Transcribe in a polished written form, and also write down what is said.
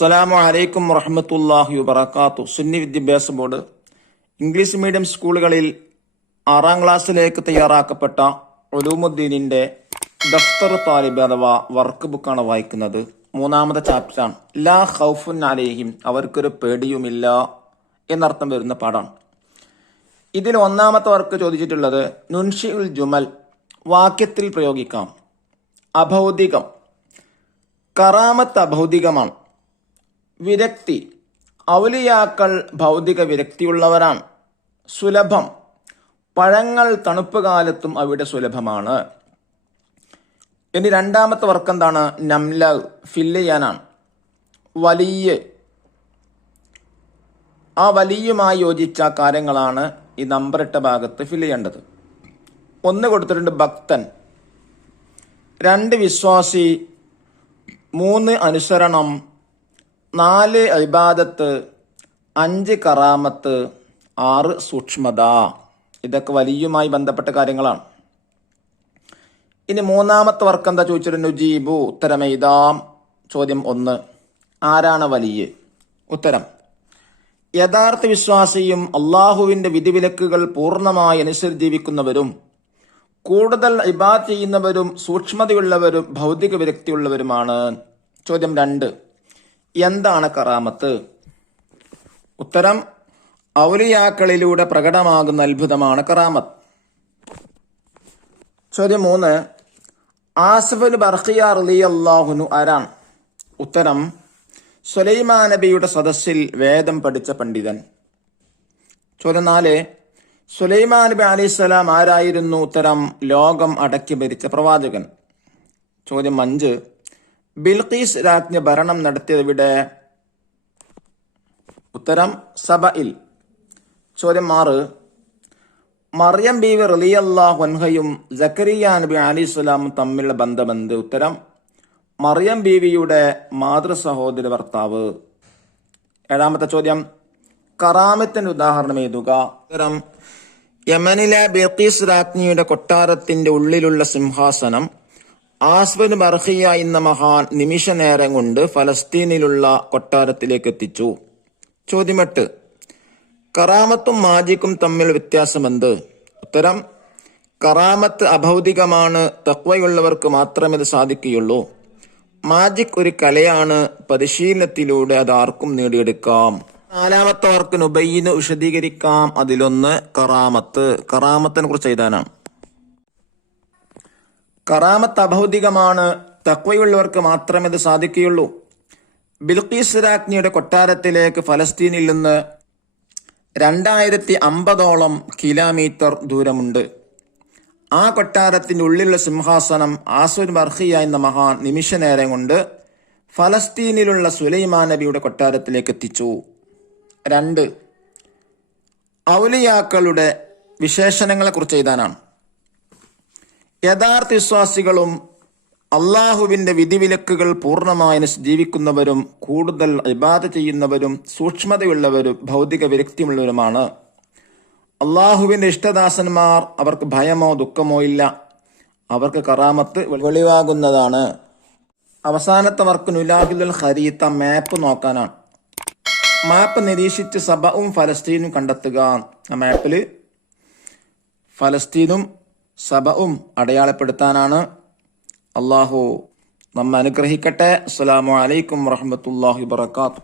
അസ്സലാമു അലൈക്കും വറഹ്മത്തുള്ളാഹി വബറകാതുഹു. സുന്നി വിദ്യാഭ്യാസ ബോർഡ് ഇംഗ്ലീഷ് മീഡിയം സ്കൂളുകളിൽ 6ാം ക്ലാസ്സിലേക്ക് തയ്യാറാക്കപ്പെട്ട ഉലൂമുദ്ദീനിന്റെ ദഫ്തർ താലിബ് അഥവാ വർക്ക് ബുക്കാണ് വായിക്കുന്നത്. 3ാമത്തെ ചാപ്റ്ററാണ്. ലാ ഖൗഫുൻ അലൈഹിം, അവർക്കൊരു പേടിയുമില്ല എന്നർത്ഥം വരുന്ന പാഠാണ്. ഇതിൽ 1ാമത്തെ വർക്ക് ചോദിച്ചിട്ടുള്ളത് നുൻഷിഉൽ ജുമൽ, വാക്യത്തിൽ പ്രയോഗിക്കാം. അഭൗതികം, കറാമത്ത് അഭൗതികമാണ്. വിരക്തി, ഔലിയാക്കൾ ഭൗതിക വിരക്തിയുള്ളവരാണ്. സുലഭം, പഴങ്ങൾ തണുപ്പ് കാലത്തും അവിടെ സുലഭമാണ്. ഇനി 2ാമത്തെ വർക്ക് എന്താണ്? നംല, ഫില്ല് ചെയ്യാനാണ്. വലിയ, ആ വലിയുമായി യോജിച്ച കാര്യങ്ങളാണ് ഈ നമ്പറിട്ട ഭാഗത്ത് ഫില്ല് ചെയ്യേണ്ടത്. 1 കൊടുത്തിട്ടുണ്ട് ഭക്തൻ, 2 വിശ്വാസി, 3 അനുസരണം, 4 ഇബാദത്ത്, 5 കറാമത്ത്, 6 സൂക്ഷ്മത. ഇതൊക്കെ വലിയുമായി ബന്ധപ്പെട്ട കാര്യങ്ങളാണ്. ഇനി 3ാമത്തെ വർക്ക് എന്താ ചോദിച്ചിട്ട് നുജീബു, ഉത്തരമെഴുതാം. ചോദ്യം 1, ആരാണ് വലിയ? ഉത്തരം, യഥാർത്ഥ വിശ്വാസിയും അള്ളാഹുവിന്റെ വിധിവിലക്കുകൾ പൂർണ്ണമായി അനുസരിച്ച് ജീവിക്കുന്നവരും കൂടുതൽ ഇബാദത്ത് ചെയ്യുന്നവരും സൂക്ഷ്മതയുള്ളവരും ഭൗതിക വിരക്തിയുള്ളവരുമാണ്. ചോദ്യം 2, എന്താണ് കറാമത്ത്? ഉത്തരം, ഔലിയാക്കളിലൂടെ പ്രകടമാകുന്ന അത്ഭുതമാണ് കറാമത്ത്. ചോദ്യം 3, ആസിഫ് ബർഖിയ റളിയല്ലാഹു അൻഹു ആരാണ്? ഉത്തരം, സുലൈമാൻ നബിയുടെ സദസ്സിൽ വേദം പഠിച്ച പണ്ഡിതൻ. ചോദ്യം 4, സുലൈമാൻ നബി അലൈഹിസ്സലാം ആരായിരുന്നു? ഉത്തരം, ലോകം അടക്കി ഭരിച്ച പ്രവാചകൻ. ചോദ്യം 5, ബിൽഖീസ് രാജ്ഞി ഭരണം നടത്തിയവിടെ? ഉത്തരം, സബയിൽ. ചോദ്യം 6, മറിയം ബീവി റളിയല്ലാഹു അൻഹയും സക്കരിയ നബി അലൈഹിസ്സലാമും തമ്മിലുള്ള ബന്ധമെന്ത്? ഉത്തരം, മറിയം ബീവിയുടെ മാതൃ സഹോദര ഭർത്താവ്. 7ാമത്തെ ചോദ്യം, കറാമത്തിന്റെ ഉദാഹരണം എഴുതുക. ഉത്തരം, യമനിലെ ബിൽഖീസ് രാജ്ഞിയുടെ കൊട്ടാരത്തിന്റെ ഉള്ളിലുള്ള സിംഹാസനം ആസ്വദ് ബർഖിയ എന്ന മഹാൻ നിമിഷ നേരം കൊണ്ട് ഫലസ്തീനിലുള്ള കൊട്ടാരത്തിലേക്ക് എത്തിച്ചു. ചോദ്യം 8, കറാമത്തും മാജിക്കും തമ്മിൽ വ്യത്യാസമെന്ത്? ഉത്തരം, കറാമത്ത് അഭൗതികമാണ്, തഖ്വയുള്ളവർക്ക് മാത്രമേ ഇത് സാധിക്കുകയുള്ളൂ. മാജിക് ഒരു കലയാണ്, പരിശീലനത്തിലൂടെ അത് ആർക്കും നേടിയെടുക്കാം. 4ാമത്തെ വർക്ക് നുബയ്യിന്, വിശദീകരിക്കാം. അതിലൊന്ന് കറാമത്ത്, കറാമത്തിനെ കുറിച്ച് എഴുതാനാണ്. കറാമത്ത് അഭൗതികമാണ്, തഖ്വയുള്ളവർക്ക് മാത്രമേ ഇത് സാധിക്കുകയുള്ളൂ. ബിൽഖീസ് രാജ്ഞിയുടെ കൊട്ടാരത്തിലേക്ക് ഫലസ്തീനിൽ നിന്ന് 2050ഓളം കിലോമീറ്റർ ദൂരമുണ്ട്. ആ കൊട്ടാരത്തിന്റെ ഉള്ളിലുള്ള സിംഹാസനം ആസ്വദ് ബർഖിയ എന്ന മഹാൻ നിമിഷ നേരം കൊണ്ട് ഫലസ്തീനിലുള്ള സുലൈമാൻ നബിയുടെ കൊട്ടാരത്തിലേക്ക് എത്തിച്ചു. 2, ഔലിയാക്കളുടെ വിശേഷണങ്ങളെ കുറിച്ച് എഴുതാനാണ്. യഥാർത്ഥ വിശ്വാസികളും അള്ളാഹുവിന്റെ വിധിവിലക്കുകൾ പൂർണ്ണമായി ജീവിക്കുന്നവരും കൂടുതൽ ഇബാദത്ത് ചെയ്യുന്നവരും സൂക്ഷ്മതയുള്ളവരും ഭൗതിക വിരക്തിയുള്ളവരുമാണ്. അള്ളാഹുവിന്റെ ഇഷ്ടദാസന്മാർ, അവർക്ക് ഭയമോ ദുഃഖമോ ഇല്ല. അവർക്ക് കറാമത്ത് വെളിവാകുന്നതാണ്. അവസാനത്തെ വർക്ക് നുലാഹിലുൽ ഖരീത്ത, മാപ്പ് നോക്കാനാണ്. മാപ്പ് നിരീക്ഷിച്ച് സബവും ഫലസ്തീനും കണ്ടെത്തുക. ആ മാപ്പിൽ ഫലസ്തീനും സബവും അടയാളപ്പെടുത്താനാണ്. അള്ളാഹു നമ്മെ അനുഗ്രഹിക്കട്ടെ. അസ്സലാമു അലൈക്കും വറഹ്മത്തുള്ളാഹി വബറകാതുഹു.